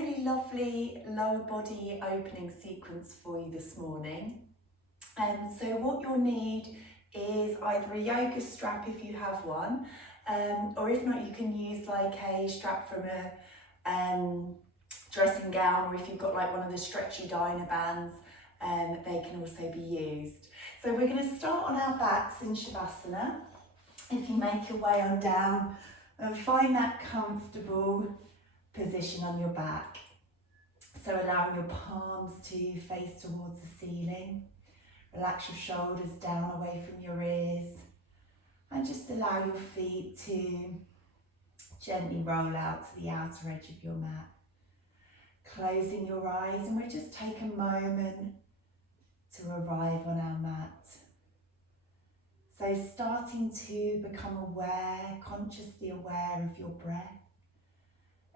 really lovely lower body opening sequence for you this morning. So what you'll need is either a yoga strap if you have one, or if not, you can use like a strap from a dressing gown, or if you've got like one of the stretchy diner bands, they can also be used. So we're going to start on our backs in Shavasana. If you make your way on down and find that comfortable position on your back. So allowing your palms to face towards the ceiling. Relax your shoulders down away from your ears. And just allow your feet to gently roll out to the outer edge of your mat. Closing your eyes, and we'll just take a moment to arrive on our mat. So starting to become aware, consciously aware of your breath.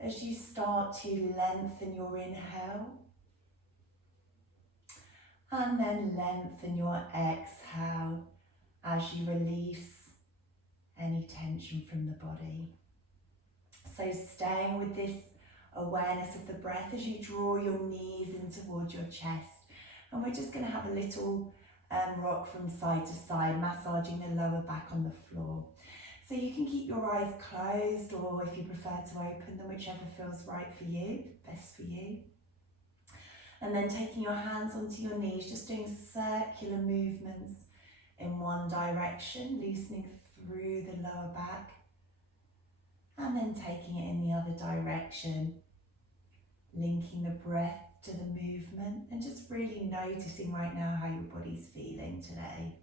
As you start to lengthen your inhale, and then lengthen your exhale as you release any tension from the body. So staying with this awareness of the breath as you draw your knees in towards your chest. And we're just going to have a little rock from side to side, massaging the lower back on the floor. So you can keep your eyes closed, or if you prefer to open them, whichever feels right for you, best for you. And then taking your hands onto your knees, just doing circular movements in one direction, loosening through the lower back. And then taking it in the other direction, linking the breath to the movement, and just really noticing right now how your body's feeling today.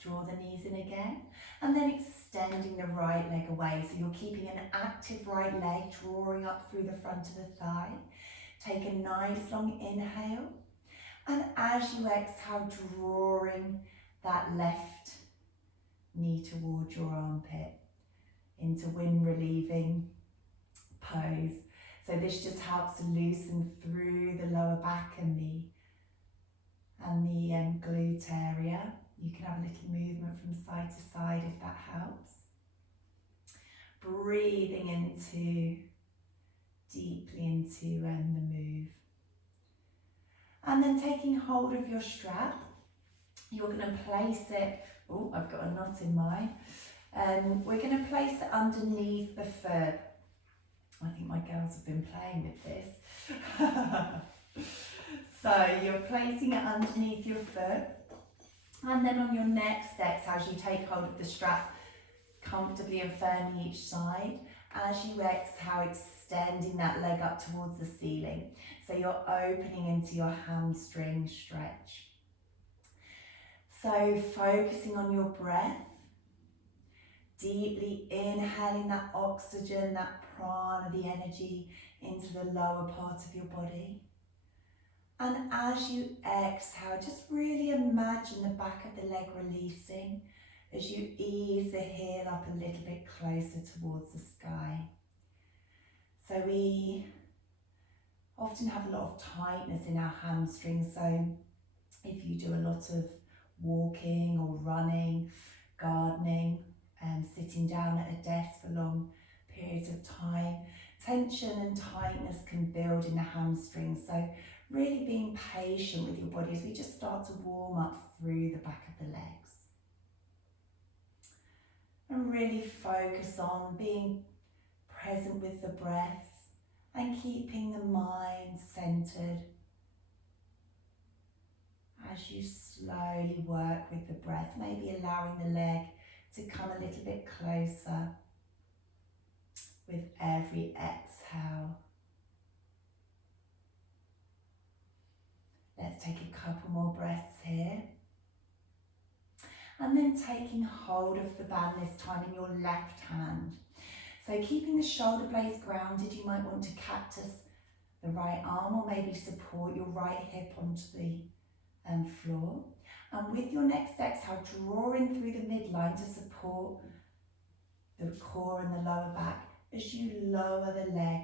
Draw the knees in again, and then extending the right leg away. So you're keeping an active right leg, drawing up through the front of the thigh. Take a nice long inhale, and as you exhale, drawing that left knee towards your armpit into wind relieving pose. So this just helps to loosen through the lower back and the glute area. You can have a little movement from side to side if that helps. Breathing deeply into the move. And then taking hold of your strap, you're going to place it, oh, I've got a knot in mine. We're going to place it underneath the foot. I think my girls have been playing with this. So you're placing it underneath your foot. And then on your next exhale, as you take hold of the strap comfortably and firmly each side, as you exhale, extending that leg up towards the ceiling. So you're opening into your hamstring stretch. So focusing on your breath, deeply inhaling that oxygen, that prana, the energy into the lower part of your body. And as you exhale, just really imagine the back of the leg releasing as you ease the heel up a little bit closer towards the sky. So we often have a lot of tightness in our hamstrings. So if you do a lot of walking or running, gardening, sitting down at a desk for long periods of time, tension and tightness can build in the hamstrings. So really being patient with your body as we just start to warm up through the back of the legs. And really focus on being present with the breath and keeping the mind centered as you slowly work with the breath, maybe allowing the leg to come a little bit closer with every exhale. Let's take a couple more breaths here. And then taking hold of the band this time in your left hand. So keeping the shoulder blades grounded, you might want to cactus the right arm or maybe support your right hip onto the floor. And with your next exhale, drawing through the midline to support the core and the lower back as you lower the leg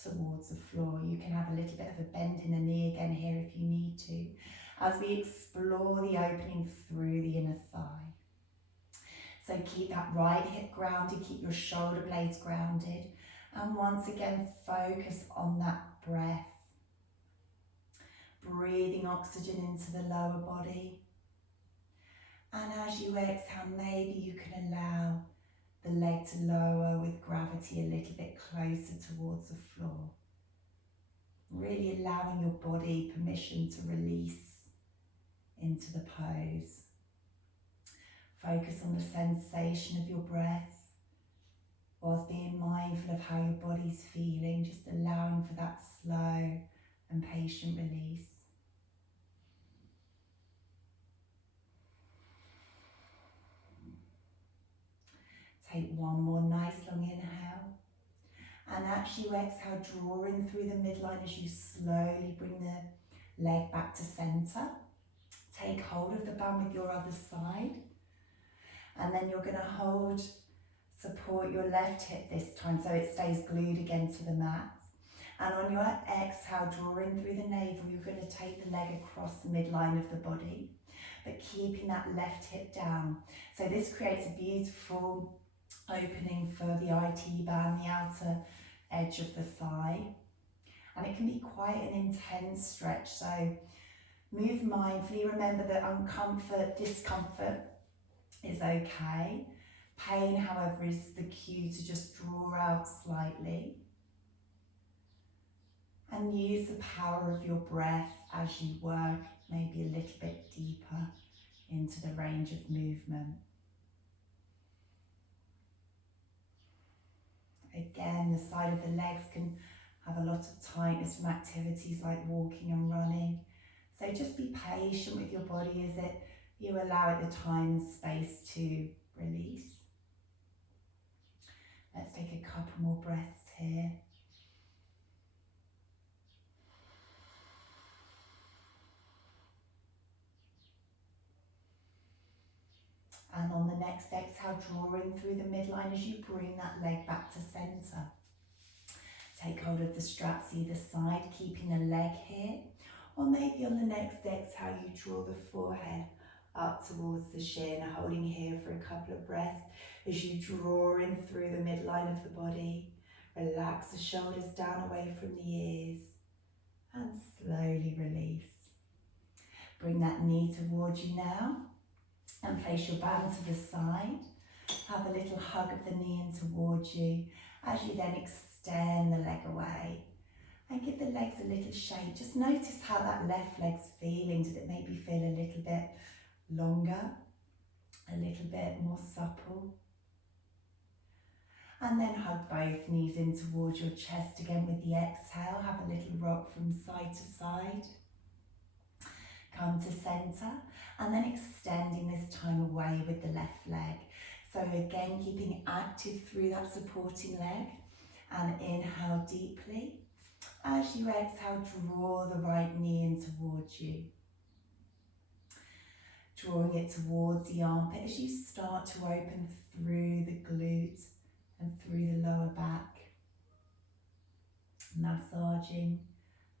towards the floor. You can have a little bit of a bend in the knee again here if you need to, as we explore the opening through the inner thigh. So keep that right hip grounded, keep your shoulder blades grounded, And once again, focus on that breath. Breathing oxygen into the lower body. And as you exhale, maybe you can allow the leg to lower with gravity a little bit closer towards the floor. Really allowing your body permission to release into the pose. Focus on the sensation of your breath, whilst being mindful of how your body's feeling, just allowing for that slow and patient release. Take one more nice long inhale. And as you exhale, drawing through the midline as you slowly bring the leg back to centre. Take hold of the band with your other side. And then you're going to support your left hip this time so it stays glued again to the mat. And on your exhale, drawing through the navel, you're going to take the leg across the midline of the body, but keeping that left hip down. So this creates a beautiful opening for the IT band, the outer edge of the thigh. And it can be quite an intense stretch, so move mindfully. Remember that discomfort is okay. Pain, however, is the cue to just draw out slightly. And use the power of your breath as you work maybe a little bit deeper into the range of movement. Again, the side of the legs can have a lot of tightness from activities like walking and running. So just be patient with your body as you allow it the time and space to release. Let's take a couple more breaths here. And on the next exhale, drawing through the midline as you bring that leg back to centre. Take hold of the straps either side, keeping the leg here. Or maybe on the next exhale, you draw the forehead up towards the shin, holding here for a couple of breaths as you draw in through the midline of the body. Relax the shoulders down away from the ears and slowly release. Bring that knee towards you now. And place your band to the side. Have a little hug of the knee in towards you as you then extend the leg away. And give the legs a little shake. Just notice how that left leg's feeling. Does it maybe feel a little bit longer? A little bit more supple? And then hug both knees in towards your chest again with the exhale. Have a little rock from side to side. Come to centre and then extending this time away with the left leg. So again, keeping active through that supporting leg and inhale deeply. As you exhale, draw the right knee in towards you. Drawing it towards the armpit as you start to open through the glutes and through the lower back. Massaging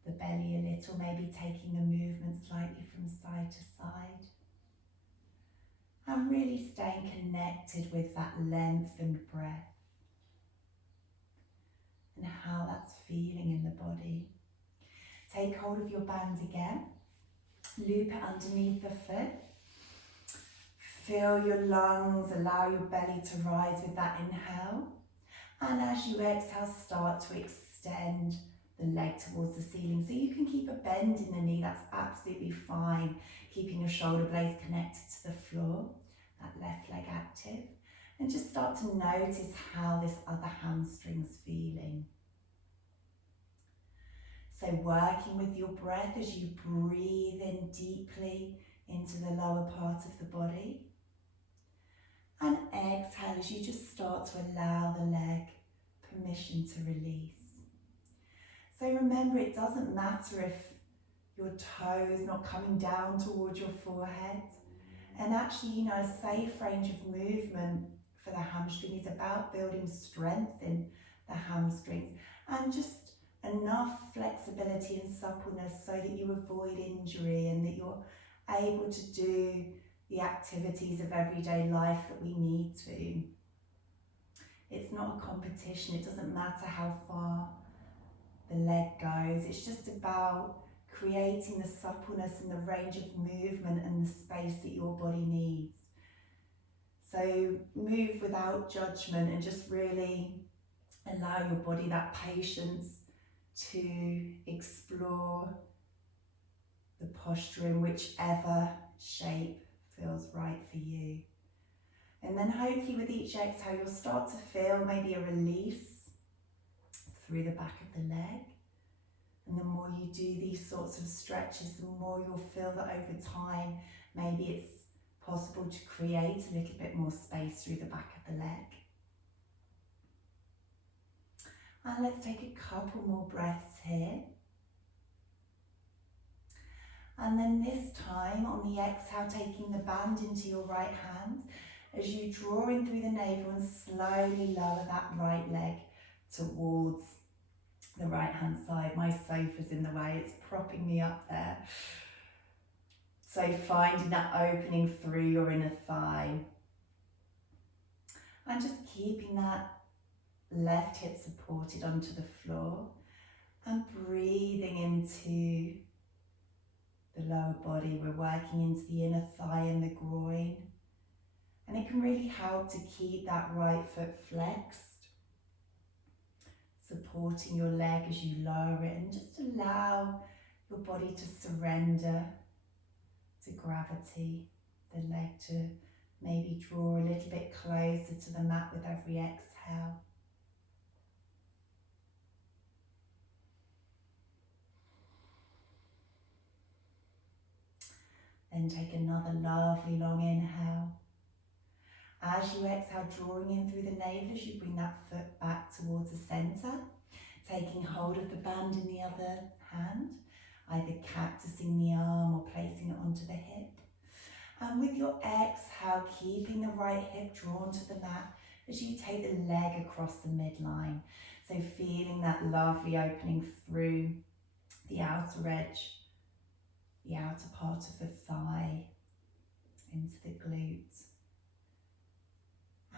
the belly a little, maybe taking the movement slightly from side to side. And really staying connected with that lengthened breath and how that's feeling in the body. Take hold of your band again. Loop it underneath the foot. Fill your lungs, allow your belly to rise with that inhale. And as you exhale, start to extend the leg towards the ceiling. So you can keep a bend in the knee, that's absolutely fine. Keeping your shoulder blades connected to the floor, that left leg active. And just start to notice how this other hamstring's feeling. So working with your breath as you breathe in deeply into the lower part of the body. And exhale as you just start to allow the leg permission to release. So remember, it doesn't matter if your toe is not coming down towards your forehead. And actually, a safe range of movement for the hamstring is about building strength in the hamstrings and just enough flexibility and suppleness so that you avoid injury and that you're able to do the activities of everyday life that we need to. It's not a competition. It doesn't matter how far the leg goes. It's just about creating the suppleness and the range of movement and the space that your body needs. So move without judgment and just really allow your body that patience to explore the posture in whichever shape feels right for you. And then hopefully with each exhale, you'll start to feel maybe a release through the back of the leg. And the more you do these sorts of stretches, the more you'll feel that over time, maybe it's possible to create a little bit more space through the back of the leg. And let's take a couple more breaths here. And then this time on the exhale, taking the band into your right hand, as you draw in through the navel and slowly lower that right leg towards the right hand side. My sofa's in the way, it's propping me up there. So finding that opening through your inner thigh. And just keeping that left hip supported onto the floor and breathing into the lower body. We're working into the inner thigh and the groin. And it can really help to keep that right foot flexed, supporting your leg as you lower it, and just allow your body to surrender to gravity, the leg to maybe draw a little bit closer to the mat with every exhale. Then take another lovely long inhale. As you exhale, drawing in through the navel as you bring that foot back towards the centre, taking hold of the band in the other hand, either cactusing the arm or placing it onto the hip. And with your exhale, keeping the right hip drawn to the mat as you take the leg across the midline. So feeling that lovely opening through the outer edge, the outer part of the thigh, into the glutes.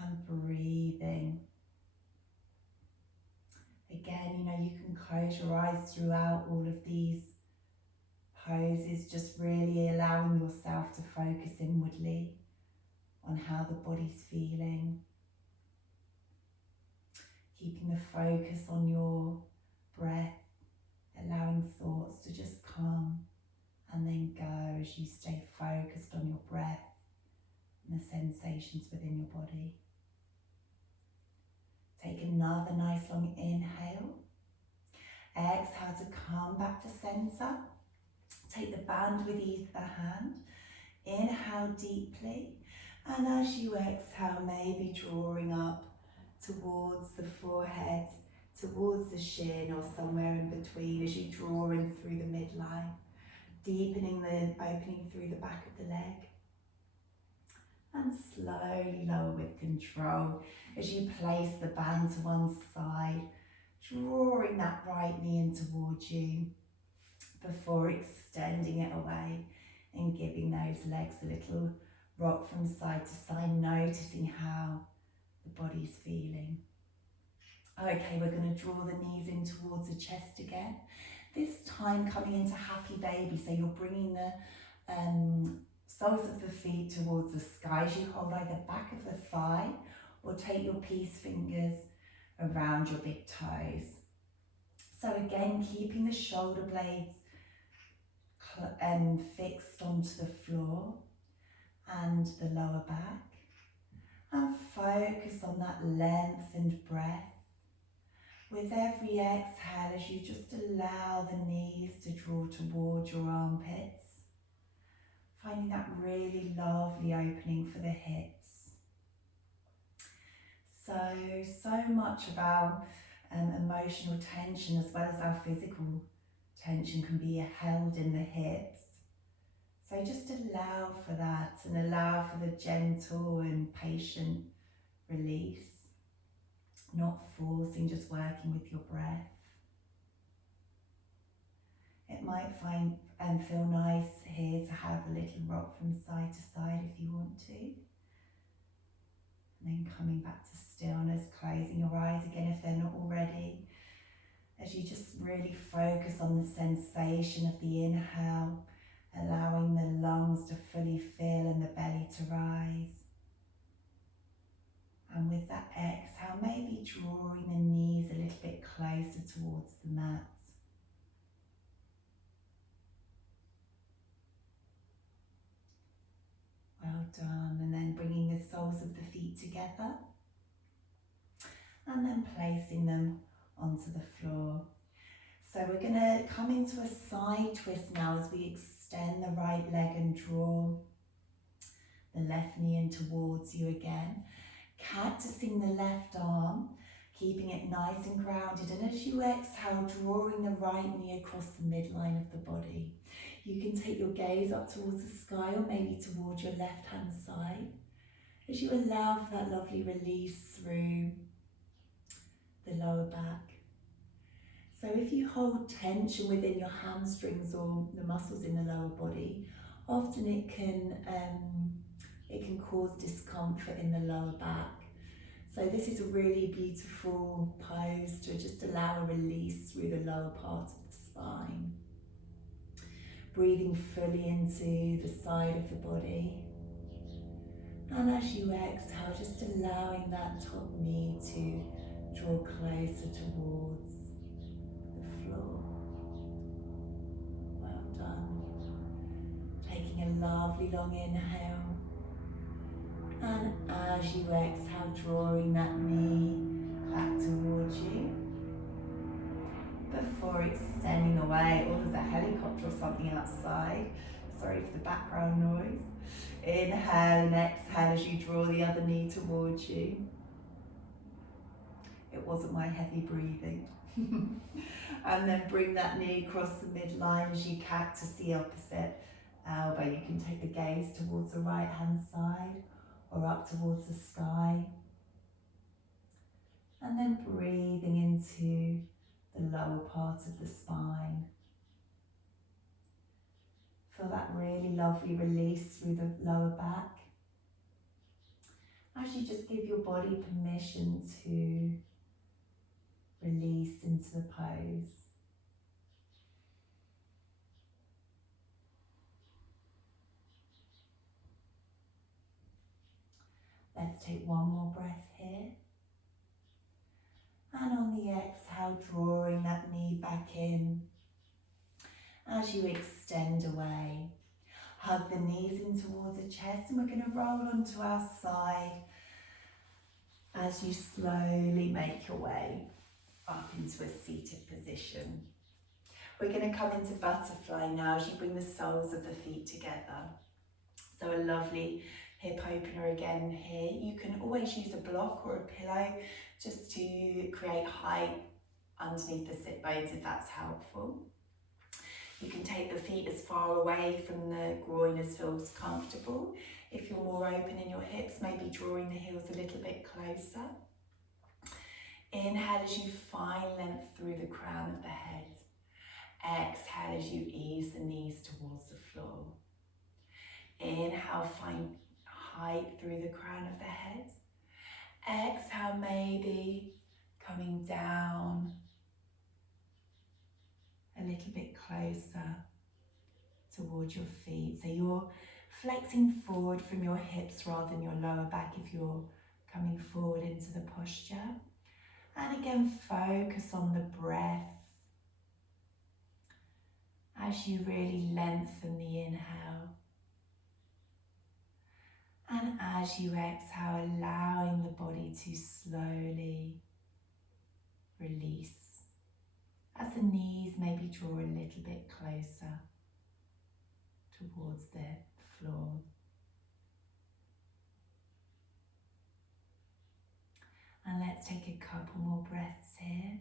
And breathing. Again, you can close your eyes throughout all of these poses, just really allowing yourself to focus inwardly on how the body's feeling. Keeping the focus on your breath, allowing thoughts to just come and then go as you stay focused on your breath and the sensations within your body. Take another nice long inhale. Exhale to come back to centre. Take the band with either hand. Inhale deeply. And as you exhale, maybe drawing up towards the forehead, towards the shin or somewhere in between as you draw in through the midline. Deepening the opening through the back of the leg. And slowly lower with control as you place the band to one side, drawing that right knee in towards you before extending it away and giving those legs a little rock from side to side, noticing how the body's feeling. Okay, we're going to draw the knees in towards the chest again. This time coming into happy baby, so you're bringing the soles of the feet towards the sky as you hold either back of the thigh or take your peace fingers around your big toes. So again, keeping the shoulder blades fixed onto the floor and the lower back, and focus on that lengthened breath. With every exhale, as you just allow the knees to draw towards your armpits, finding that really lovely opening for the hips. So much of our emotional tension as well as our physical tension can be held in the hips. So just allow for that and allow for the gentle and patient release. Not forcing, just working with your breath. It might feel nice here to have a little rock from side to side if you want to. And then coming back to stillness, closing your eyes again if they're not already. As you just really focus on the sensation of the inhale, allowing the lungs to fully fill and the belly to rise. And with that exhale, maybe drawing the knees a little bit closer towards the mat. Well done. And then bringing the soles of the feet together. And then placing them onto the floor. So we're going to come into a side twist now as we extend the right leg and draw the left knee in towards you again. Cactusing the left arm, keeping it nice and grounded. And as you exhale, drawing the right knee across the midline of the body. You can take your gaze up towards the sky or maybe towards your left hand side. As you allow for that lovely release through the lower back. So if you hold tension within your hamstrings or the muscles in the lower body, often it can cause discomfort in the lower back. So this is a really beautiful pose to just allow a release through the lower part of the spine. Breathing fully into the side of the body. And as you exhale, just allowing that top knee to draw closer towards the floor. Well done. Taking a lovely long inhale. And as you exhale, drawing that knee back towards you. Before extending away, or there's a helicopter or something outside. Sorry for the background noise. Inhale and exhale as you draw the other knee towards you. It wasn't my heavy breathing. And then bring that knee across the midline as you cactus the opposite elbow. You can take the gaze towards the right hand side or up towards the sky. And then breathing into the lower part of the spine. Feel that really lovely release through the lower back. As you just give your body permission to release into the pose. Let's take one more breath here. And on the exhale, drawing that knee back in. As you extend away, hug the knees in towards the chest, and we're going to roll onto our side as you slowly make your way up into a seated position. We're going to come into butterfly now as you bring the soles of the feet together. So a lovely hip opener again here. You can always use a block or a pillow just to create height underneath the sit bones if that's helpful. You can take the feet as far away from the groin as feels comfortable. If you're more open in your hips, maybe drawing the heels a little bit closer. Inhale as you find length through the crown of the head. Exhale as you ease the knees towards the floor. Inhale, find height through the crown of the head. Exhale, maybe coming down a little bit closer towards your feet. So you're flexing forward from your hips rather than your lower back if you're coming forward into the posture. And again, focus on the breath as you really lengthen the inhale. And as you exhale, allowing the body to slowly release. As the knees maybe draw a little bit closer towards the floor. And let's take a couple more breaths here.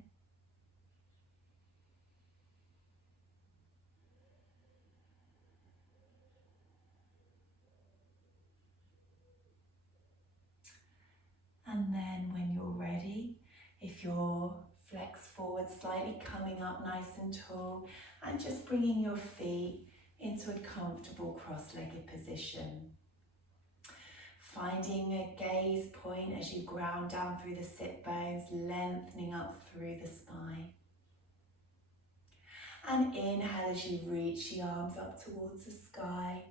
And then when you're ready, if you're flex forward, slightly coming up nice and tall, and just bringing your feet into a comfortable cross-legged position. Finding a gaze point as you ground down through the sit bones, lengthening up through the spine. And inhale as you reach the arms up towards the sky.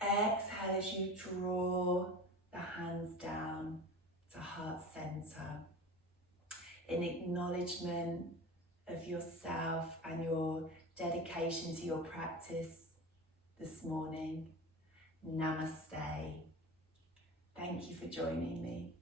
Exhale as you draw the hands down to heart center. In acknowledgement of yourself and your dedication to your practice this morning. Namaste. Thank you for joining me.